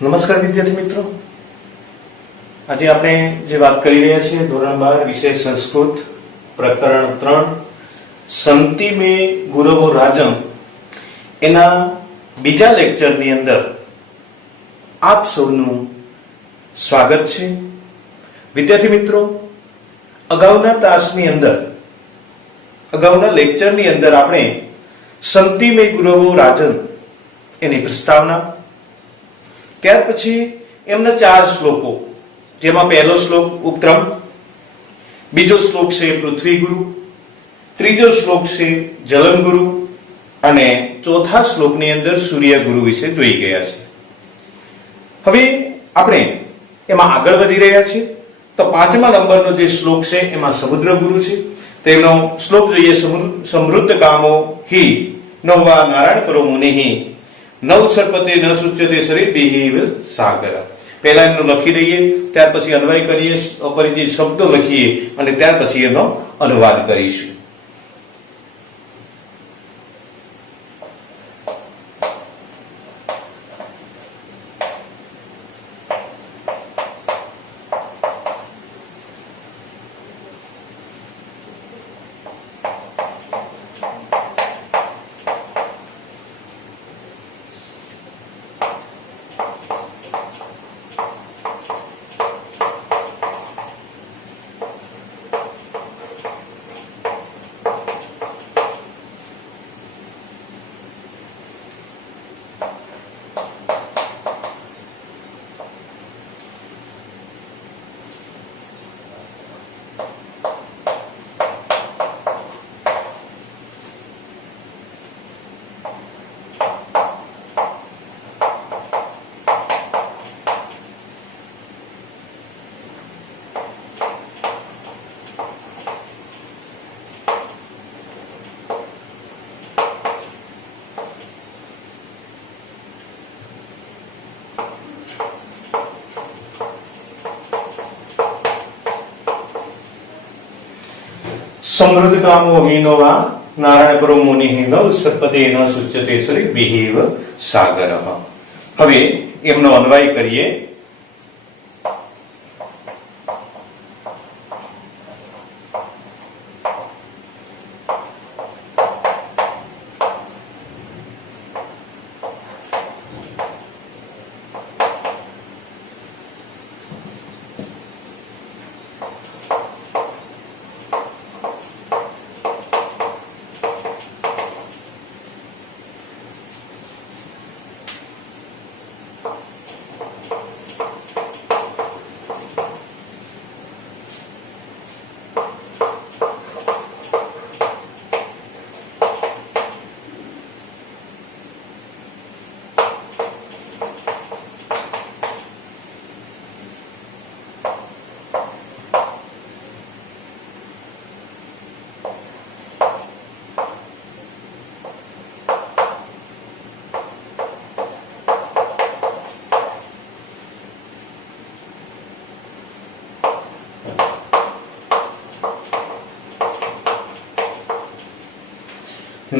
નમસ્કાર વિદ્યાર્થી મિત્રો, આજે આપણે જે વાત કરી રહ્યા છીએ ધોરણ 12 વિષય સંસ્કૃત પ્રકરણ 3 સંતિ મે ગુરવો રાજમ એના બીજા લેક્ચરની અંદર આપ સૌનું સ્વાગત છે. વિદ્યાર્થી મિત્રો, અગાઉના તાસની અંદર અગાઉના લેક્ચરની અંદર આપણે સંતિ મે ગુરવો રાજમ એની પ્રસ્તાવના, ત્યાર પછી એમના 4 શ્લોકો, જેમાં પહેલો શ્લોક ઉપક્રમ, બીજો શ્લોક છે પૃથ્વી ગુરુ, ત્રીજો શ્લોક છે જલમ ગુરુ અને ચોથા શ્લોકની અંદર સૂર્ય ગુરુ વિશે જોઈ ગયા છે. હવે આપણે એમાં આગળ વધી રહ્યા છીએ. તો 5મા નંબરનો જે શ્લોક છે એમાં સમુદ્ર ગુરુ છે. તેનો શ્લોક જોઈએ. સમૃદ્ધ કામો હિ નવા નારાયણ પરો મુનિહિ નવ સર્પતે ન સુચ્યતે શરીર બિહિવ સાગર. પહેલા એમનું લખી દઈએ, ત્યાર પછી અન્વય કરીએ, અપરિચિત શબ્દો લખીએ અને ત્યાર પછી એનો અનુવાદ કરીશું. સમૃદ્ધ કામો હિનોવા નારાયણ પરો મુનિ નવ સર્પતે ન સુચ્યતે શરીર બિહિવ સાગર. હવે એમનો અન્વય કરીએ.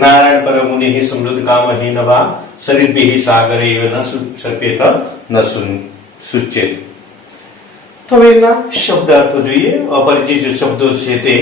નારાયણ પર મુનિ સમૃદ્ધ કામ હિ નવા શરીર બિહિ સાગરે ન સર્પેત ન સુચ્ચેત. તો એના શબ્દાર્થો જોઈએ. અપરિચિત શબ્દો છે તે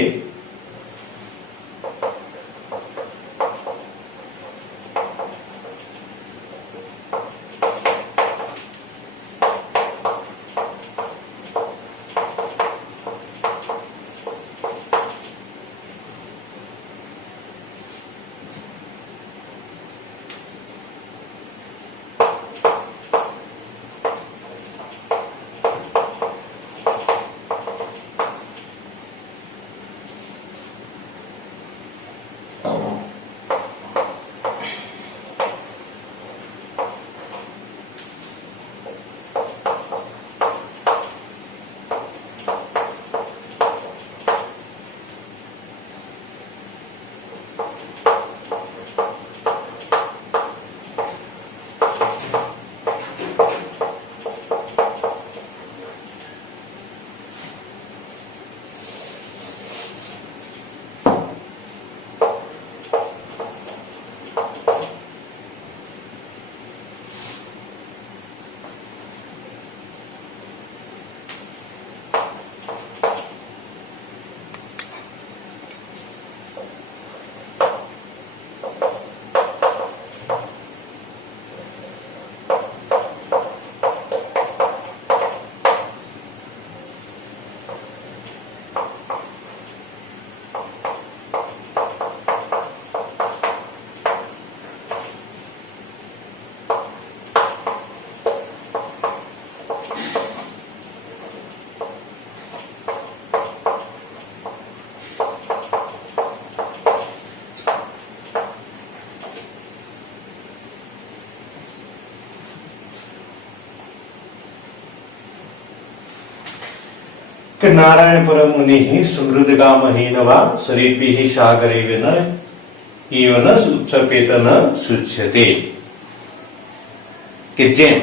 કે નારાયણ પરમ મુનિ સમૃદ્ધ કામ હીનવા શરીરભિ સાગરે ન ઈવ ન ઉચ્ચપેત ન શુચ્યતે. કે જેમ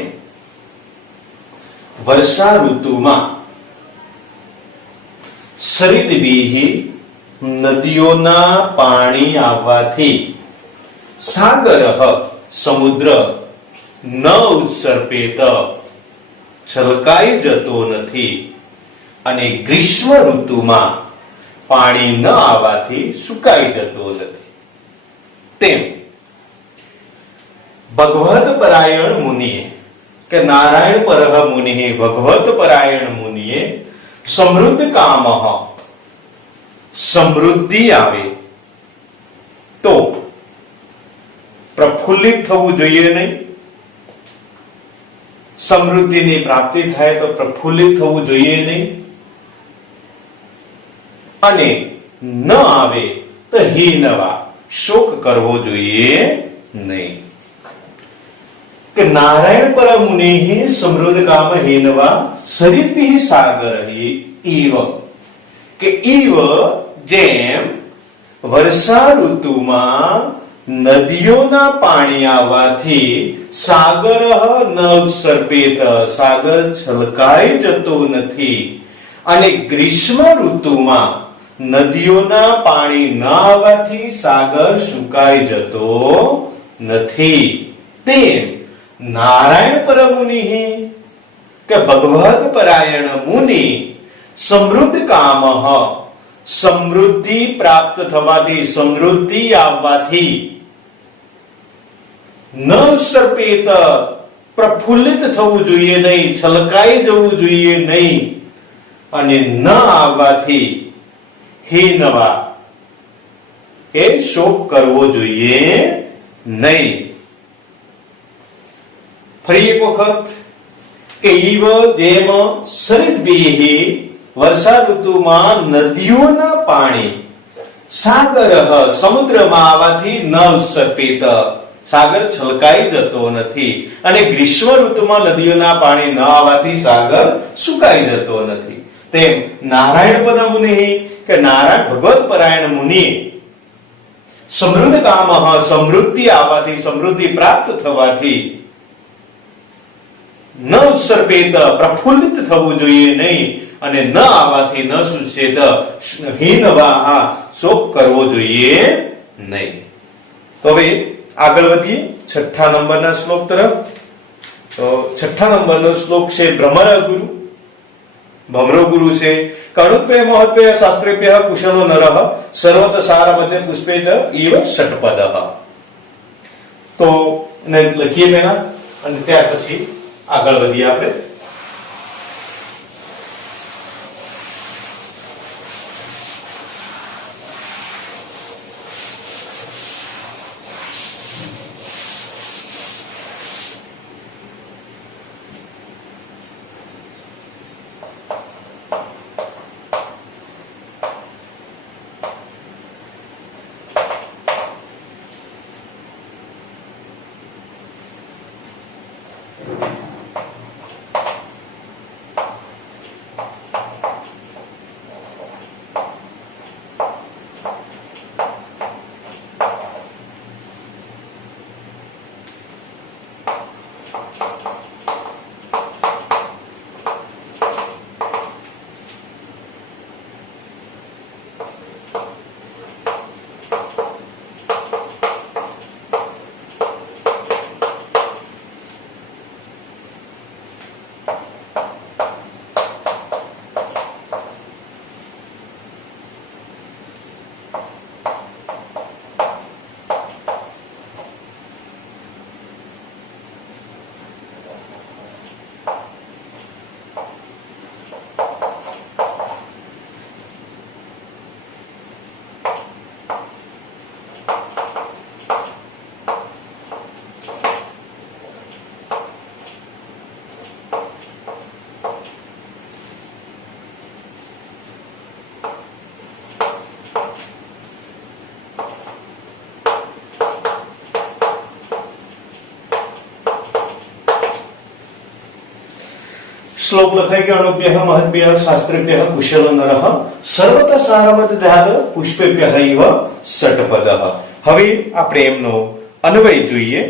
વર્ષા ઋતુમાં શરીરભિ નદીઓના પાણી આવવાથી સાગર સમુદ્ર ન ઉત્સર્પેત છલકાઈ જતો નથી અને ગ્રીષ્મ ઋતુમાં પાણી ન આવવાથી સુકાઈ જતો નથી, તેમ ભગવત પરાયણ મુનિએ કે નારાયણ પરહ મુનિ ભગવત પરાયણ મુનિએ સમૃદ્ધ કામ સમૃદ્ધિ આવે તો પ્રફુલ્લિત થવું જોઈએ નહીં. સમૃદ્ધિની પ્રાપ્તિ થાય તો પ્રફુલ્લિત થવું જોઈએ નહીં, અને ન આવે તો હીનવા શોક કરવો જોઈએ નહીં. કે નારાયણ પરમ મુનિ સમૃદ્ધ કામ હીનવા શરીરભિ સાગર ઈવ. કે ઈવ જેમ વર્ષા ઋતુમાં નદીઓના પાણી આવવાથી સાગર ન ઉત્સર્પેત સાગર છલકાઈ જતો નથી અને ગ્રીષ્મ ઋતુમાં નદીઓના પાણી ન આવવાથી સાગર સુકાઈ જતો નથી, તેમ નારાયણ પરમ મુનિ કે ભગવત પરાયણ મુનિ સમૃદ્ધ કામ સમૃદ્ધિ પ્રાપ્ત થવાથી સમૃદ્ધિ આવવાથી ન સર્પેત પ્રફુલ્લિત થવું જોઈએ નહીં, છલકાઈ જવું જોઈએ નહીં, અને ન આવવાથી હીનવા એ શોક કરવો જોઈએ નહીં. ફરી એક વખત કે ઈવ જેમ શરીરભિ વર્ષા ઋતુમાં નદીઓના પાણી સાગર સમુદ્રમાં આવવાથી ન ઉત્સર્પિત સાગર છલકાઈ જતો નથી અને ગ્રીષ્મ ઋતુમાં નદીઓના પાણી ન આવવાથી સાગર સુકાઈ જતો નથી, તેમ નારાયણ પદ મુનિ કે નારાયણ ભગવત પરાયણ મુનિ સમૃદ્ધ કામ સમૃદ્ધિ આવવાથી સમૃદ્ધિ પ્રાપ્ત થવાથી ન ઉત્સર્પિત પ્રફુલ્લિત થવું જોઈએ નહીં અને ન આવવાથી ન સુચેત હીનવા શોક કરવો જોઈએ નહીં. તો હવે આગળ વધીએ છઠ્ઠા નંબરના શ્લોક તરફ. તો છઠ્ઠા નંબરનો શ્લોક છે ભ્રમર ગુરુ. ભ્રમરો ગુરુ છે કણુત્વે મહત્વે શાસ્ત્રેભ્ય કુશલો નરઃ સર્વત સાર મધ્ય પુષ્પેત ઈવ ષટપદ. તો લખીએ પહેલા અને ત્યાર પછી આગળ વધીએ આપણે. श्लोक लखाय कि अणुभ्यः महद्भ्यः शास्त्रेभ्यः कुशल नरः सर्वतः सारमदधात पुष्पेभ्यः इव षट्पदः। હવે આપણે એમનો અન્વય જોઈએ।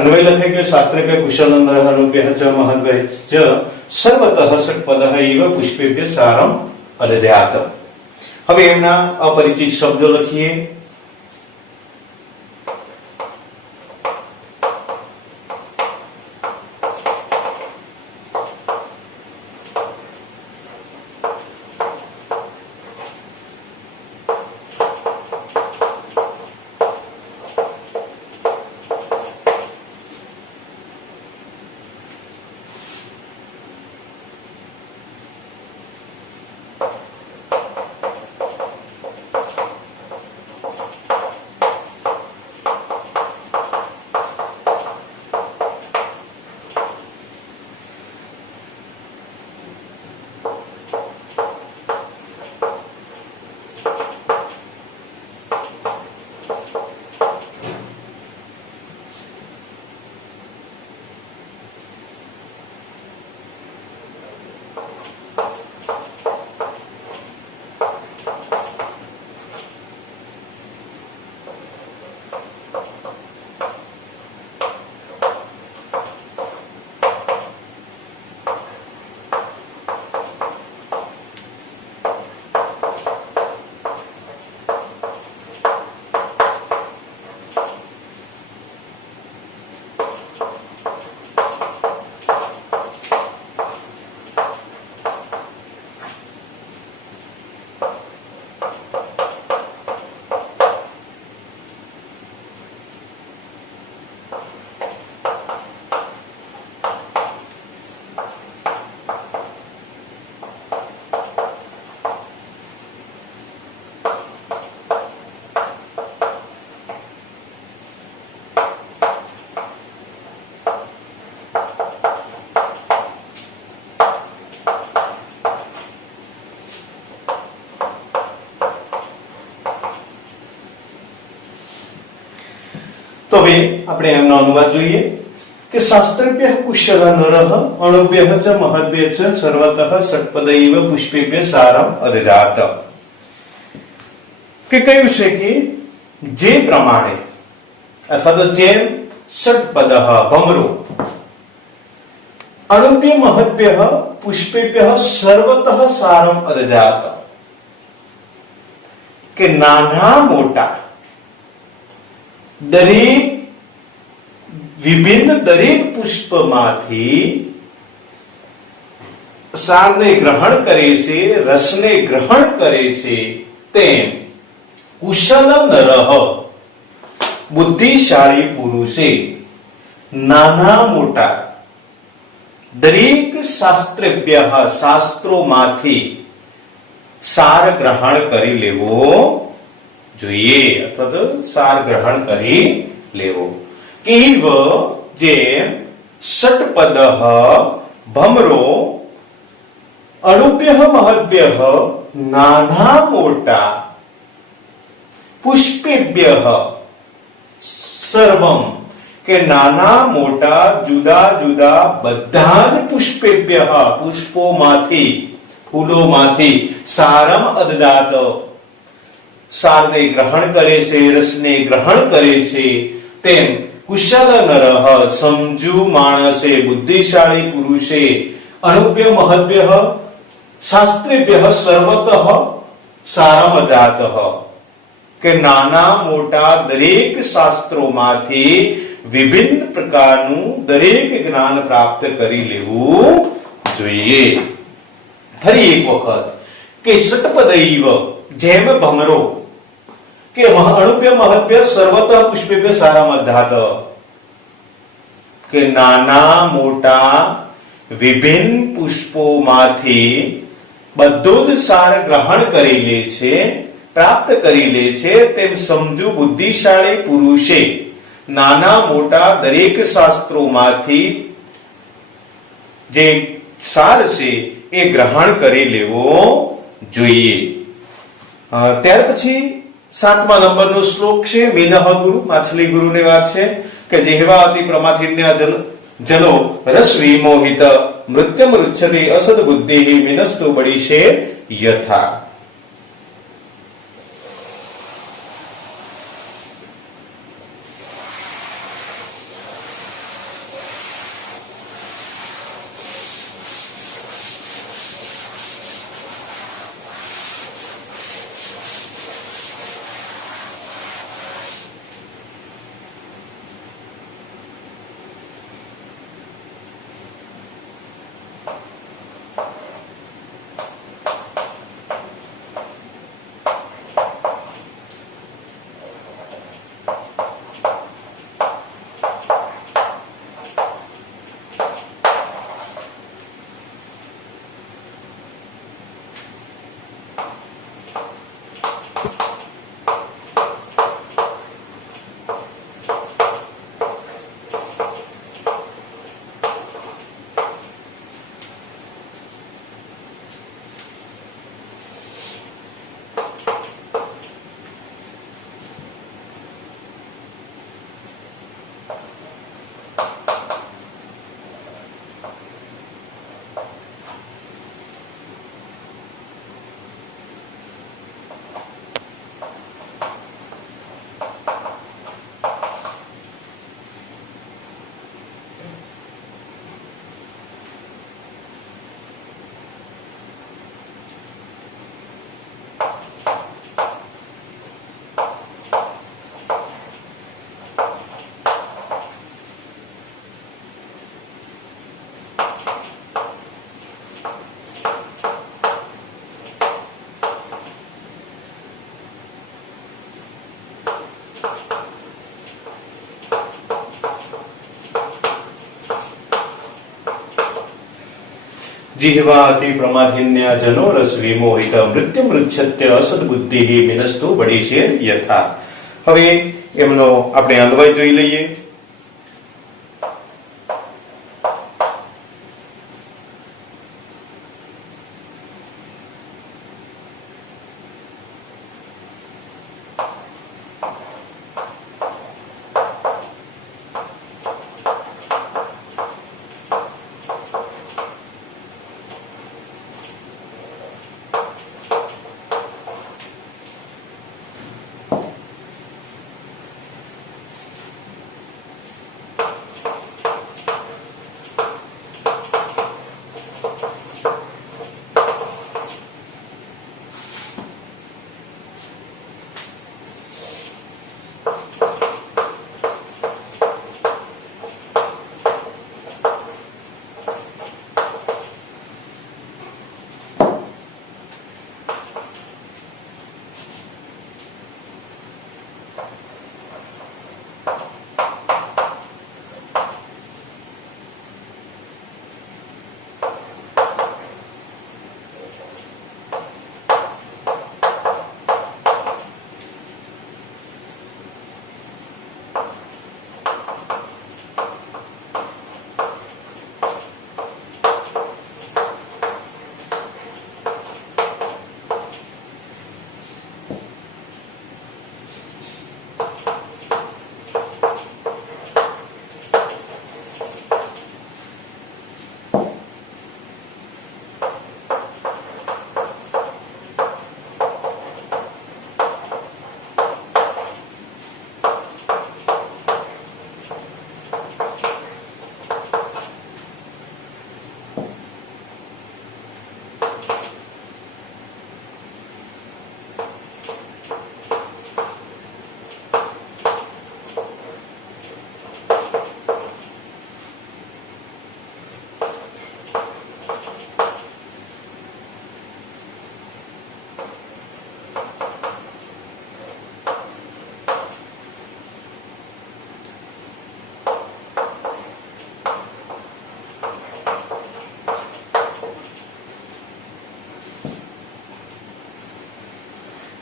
अन्वय लखे कि शास्त्रेभ्यः कुशल नरः अणुभ्यः च महद्भ्यः च सर्वतः षट्पदः इव पुष्पेभ्यः सारम अदध्यात्। હવે એમના અપરિચિત શબ્દો લખીએ। તો હવે આપણે એમનો અનુવાદ જોઈએ કે શાસ્ત્રેભ્યઃ કુશલ નરઃ અણુભ્યઃ ચ મહદ્ભ્યઃ ચ સર્વતઃ ષટ્પદૈવ પુષ્પેભ્યઃ સારમ અદધાત। કે કહ્યું છે કે જે પ્રમાણે અથવા તો જેમ ષટ્પદઃ ભમરો અણુભ્ય મહદ્ભ્યઃ પુષ્પેભ્યઃ સર્વતઃ સારમ અદધાત, કે નાના મોટા દરેક વિભિન્ન દરેક પુષ્પમાંથી સારને ગ્રહણ કરે છે, રસને ગ્રહણ કરે છે, તેમ કુશલ નરઃ બુદ્ધિશાળી પુરુષે નાના મોટા દરેક શાસ્ત્રેભ્યઃ શાસ્ત્રોમાંથી સાર ગ્રહણ કરી લેવો જોઈએ અથવા તો સાર ગ્રહણ કરી લેવો। ઇવ જેમ षट्पदः भमरो अणुभ्यः महद्भ्यः नाना मोटा पुष्पेभ्यः सर्वम કે નાના મોટા જુદા જુદા બધા જ પુષ્પેભ્યઃ પુષ્પોમાંથી ફૂલોમાંથી સારમ અદદાત સારને ગ્રહણ કરે છે રસને ગ્રહણ કરે છે તેમ કુશલ નરઃ સમજુ માણસે બુદ્ધિશાળી પુરુષે અણુભ્ય મહદ્ભ્યઃ શાસ્ત્રેભ્યઃ સર્વતઃ સારમ અદદાત કે નાના મોટા દરેક શાસ્ત્રોમાંથી વિભિન્ન પ્રકારનું દરેક જ્ઞાન પ્રાપ્ત કરી લેવું જોઈએ. ફરી એક વખત કે ષટ્પદૈવ જેમ ભમરો કે અણુભ્ય મહદ્ભ્ય સર્વતઃ પુષ્પેભ્ય સારામધાત કે નાના મોટા વિભિન્ન પુષ્પોમાંથી બધું જ સાર ગ્રહણ કરી લે છે પ્રાપ્ત કરી લે છે તેમ સમજુ બુદ્ધિશાળી પુરુષે નાના મોટા દરેક શાસ્ત્રોમાંથી જે સાર છે એ ગ્રહણ કરી લેવો જોઈએ. ત્યાર પછી 7મા નંબરનો શ્લોક છે મીનઃ ગુરુ માછલી ગુરુની વાત છે કે જેહવા અતિ પ્રમાથિન્યા જનો રસ વિમોહિત મૃત્યમ રુચ્છતે અસદ બુદ્ધિ મિનસ્તુ બડીશે યથા. जिह्वाति प्रमाधिन्या जनो रस विमोहित मृत्यु मृच्छत्य असद बुद्धि मिनस्तु बड़ीशेर यथा. હવે એમનો આપણે અન્વય જોઈ લઈએ.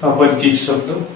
अपरिचित शब्द।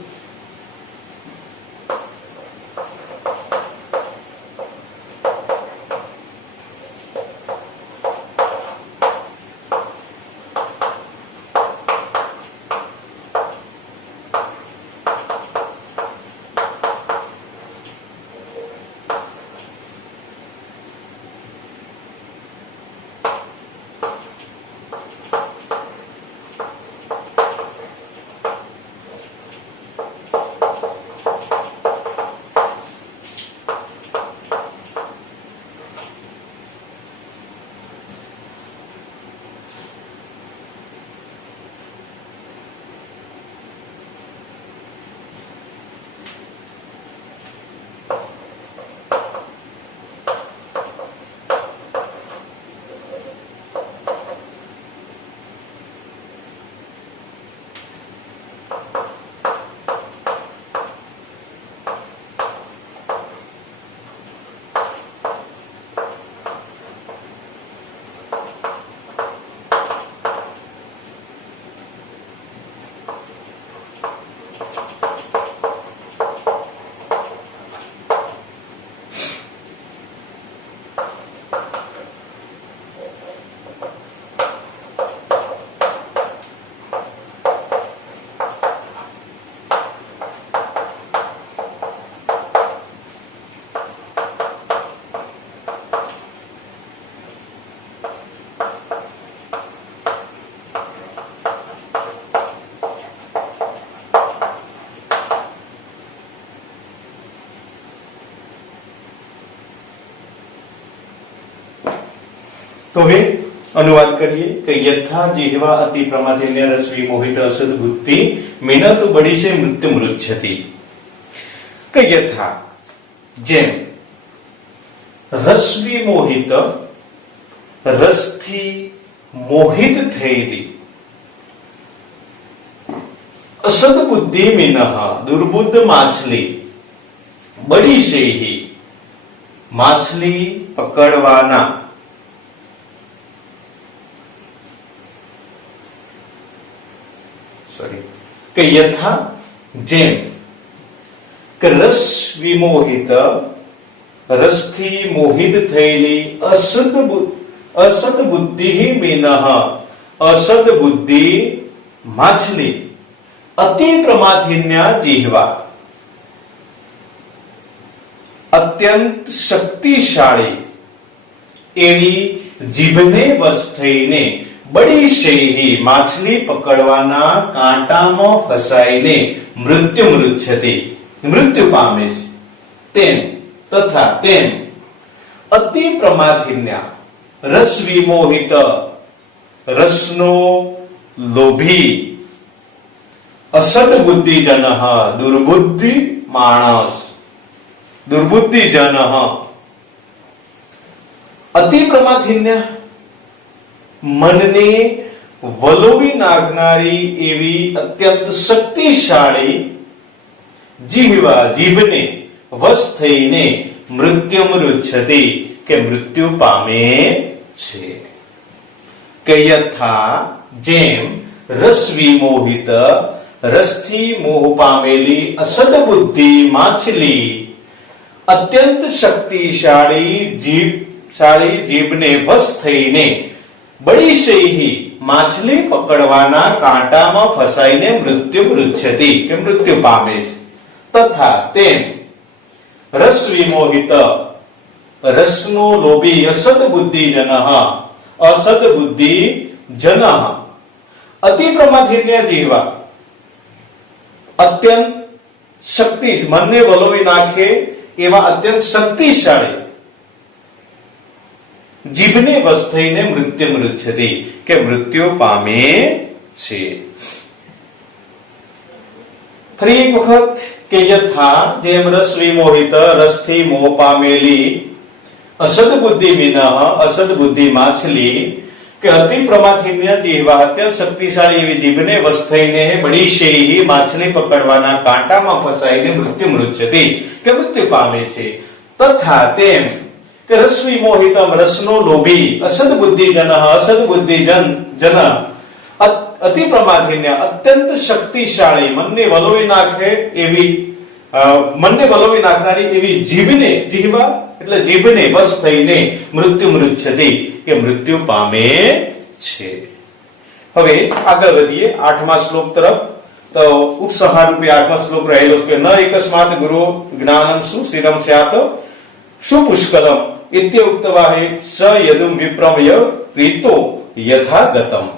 तो હવે अनुवाद करिए कि यथा जिह्वा अति प्रमाथिन्य रस विमोहित असद बुद्धि मिनत बड़ी से मृत्यु मृच्छति। कि यथा जेम रस विमोहित रसथी मोहित थયેલી असद बुद्धि मिनः दुर्बुद्ध माछली बड़ी से ही माछली पकड़वाना કે યથા જેમ કે રસ વિમોહિત રસથી મોહિત થયેલી અસદ બુદ્ધિ મિનઃ અસદ બુદ્ધિ માછલી અતિ પ્રમાથિન્યા જીહવા અત્યંત શક્તિશાળી એવી જીભને વશ થઈને बड़ी से ही माछली पकड़वाना कांटाમાં ફસાઈને મૃત્યુ મૃચ્છતિ મૃત્યુ પામે છે। તેમ તથા તેમ અતિ પ્રમાથિન્યા રસ વિમોહિત રસનો લોભી અસદ બુદ્ધિજનઃ દુર્બુદ્ધિ માણસ દુર્બુદ્ધિજનઃ અતિ પ્રમાથિન્યા मनने वलोवी नागनारी एवी अत्यंत शक्तिशाળી જીહવા જીભને વશ થઈને મૃત્યુ મૃચ્છતિ કે મૃત્યુ પામે છે। કે યથા જેમ રસ વિમોહિત રસથી મોહ પામેલી અસદ બુદ્ધિ માછલી અત્યંત શક્તિશાળી જીભને વશ થઈને बड़ी से ही माछली पकड़वाना कांटाમાં ફસાઈને મૃત્યુ મૃચ્છતિ કે મૃત્યુ પામે છે। તથા તેમ રસ વિમોહિત રસનો લોભી અસદ બુદ્ધિજનઃ અસદ બુદ્ધિજનઃ અતિ પ્રમાથિન્ય જીહવા અત્યંત શક્તિ મનને વલોવી નાખે એવા અત્યંત શક્તિશાળી જીભને વશ થઈને મૃત્યુ મૃચ્છતિ કે મૃત્યુ પામે છે। ફરી એક વખત કે યથા જેમ રસ વિમોહિત રસથી મોહ પામેલી અસદ બુદ્ધિ મિનઃ અસદ બુદ્ધિ માછલી કે અતિ પ્રમાથિન્ય જીહવા અત્યંત શક્તિશાળી એવી જીભને વશ થઈને બડી શેહી માછલી પકડવાના કાંટામાં ફસાઈને મૃત્યુ મૃચ્છતિ કે મૃત્યુ પામે છે। તથા તેમ કે રસ વિમોહિતમ રસનો લોભી અસદ બુદ્ધિજનઃ અસદ બુદ્ધિજન અતિ પ્રમાથીને અત્યંત શક્તિશાળી મનને વલોવી નાખે એવી મનને વલોવી નાખનારી એવી જીભને જીહવા એટલે જીભને વશ થઈને મૃત્યુ મૃચ્છતિ કે મૃત્યુ પામે છે. હવે આગળ વધીએ 8મા શ્લોક તરફ. તો ઉપસંહાર રૂપે 8મો શ્લોક રહેલો છે કે ન એકસ્માત ગુરુ જ્ઞાનમ સુશિરમ સ્યાત સુપુષ્કલમ ઇત્યુક્તવા હે સ યદુમ વિપ્રમય પ્રીતો યથાગતમ.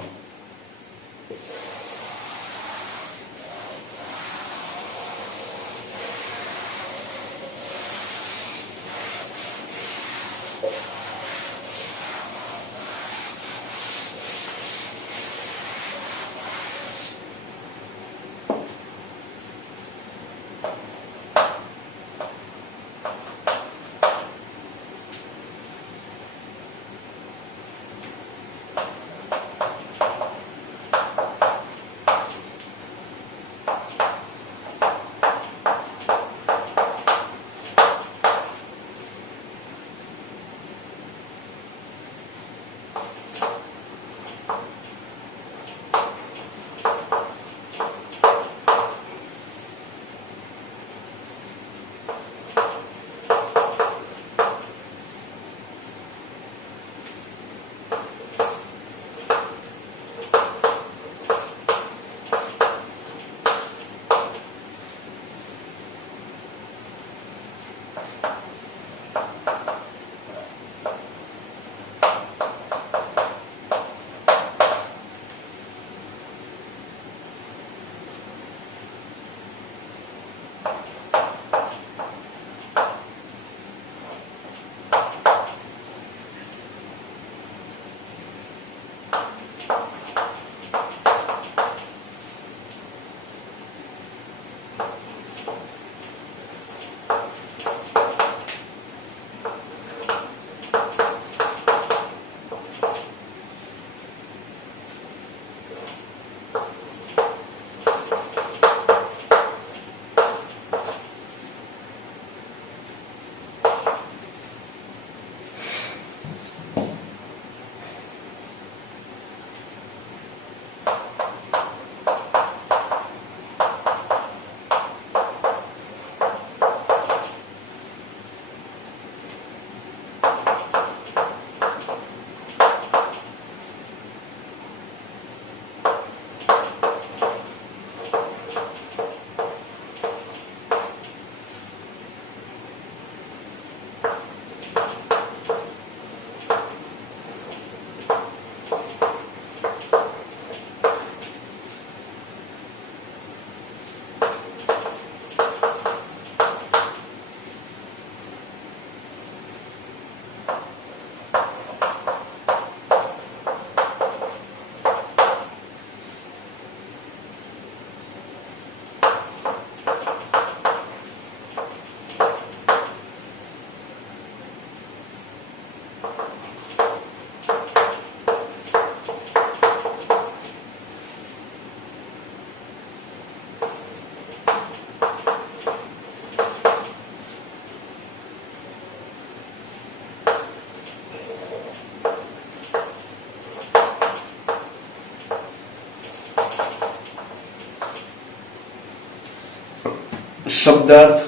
શબ્દાર્થ.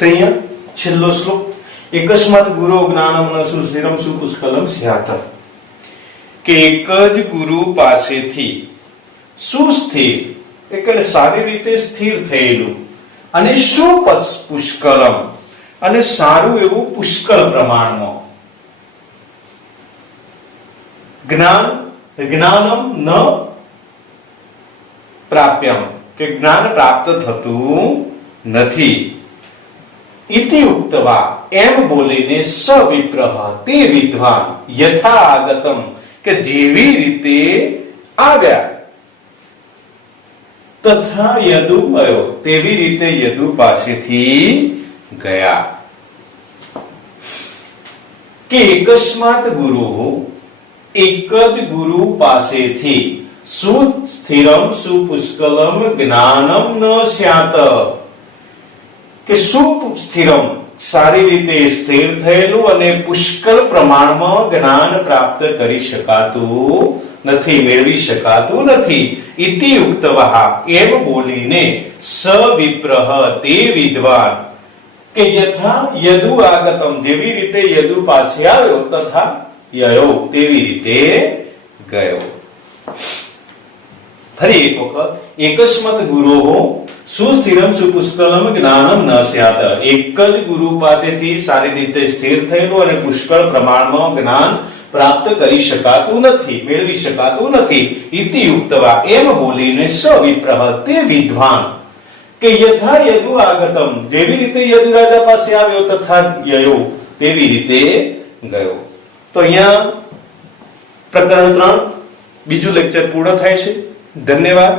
તો અહીંયા છેલ્લો શ્લોક, એકસ્માત ગુરો જ્ઞાનમ ન સુસ્થિરમ સુપુષ્કલમ સ્યાત, કે એક જ ગુરુ પાસેથી સુસ્થિર એટલે સારી રીતે સ્થિર થયેલું અને સુપુષ્કલમ અને સારું એવું પુષ્કળ પ્રમાણમાં જ્ઞાનમ ન પ્રાપ્યમ કે જ્ઞાન પ્રાપ્ત થતું નથી, ઇતિ ઉક્તવા એમ બોલીને સવિપ્રહ તે વિદ્વાન યથા આગતમ કે જેવી રીતે આવ્યા તથા યદુ ગયો તેવી રીતે યદુ પાસેથી ગયા, કે અકસ્માત ગુરુ એક જ ગુરુ પાસેથી સુસ્થિરમ સુપુષ્કલમ જ્ઞાનમ ન સ્યાત, કે સુસ્થિરમ સારી રીતે સ્થિર થયેલું અને પુષ્કળ પ્રમાણમાં જ્ઞાન પ્રાપ્ત કરી શકાતું નથી, મેળવી શકાતું નથી, ઇતિ ઉક્તવઃ એમ બોલીને સવિપ્રહ તે વિદ્વાન કે યથા યદુ આગતમ જેવી રીતે યદુ પાછે આવ્યો તથા યયો તેવી રીતે ગયો. ફરી એક વખત, એકસ્મત ગુરોહો સુસ્થિરમ સુપુષ્કલમ જ્ઞાનમ ન સ્યાત, એક જ ગુરુ પાસેથી સારી રીતે સ્થિર થયેલું અને પુષ્કળ પ્રમાણમાં જ્ઞાન પ્રાપ્ત કરી શકાતું નથી, મેળવી શકાતું નથી, ઇતિ ઉક્તવા એમ બોલીને સવિપ્રહ તે વિદ્વાન કે યથા યદુ આગતમ જેવી રીતે યદુ રાજા પાસે આવ્યો તથા યયો તેવી રીતે ગયો. તો અહીંયા પ્રકરણ 3 બીજું લેક્ચર પૂર્ણ થાય છે. ધન્યવાદ.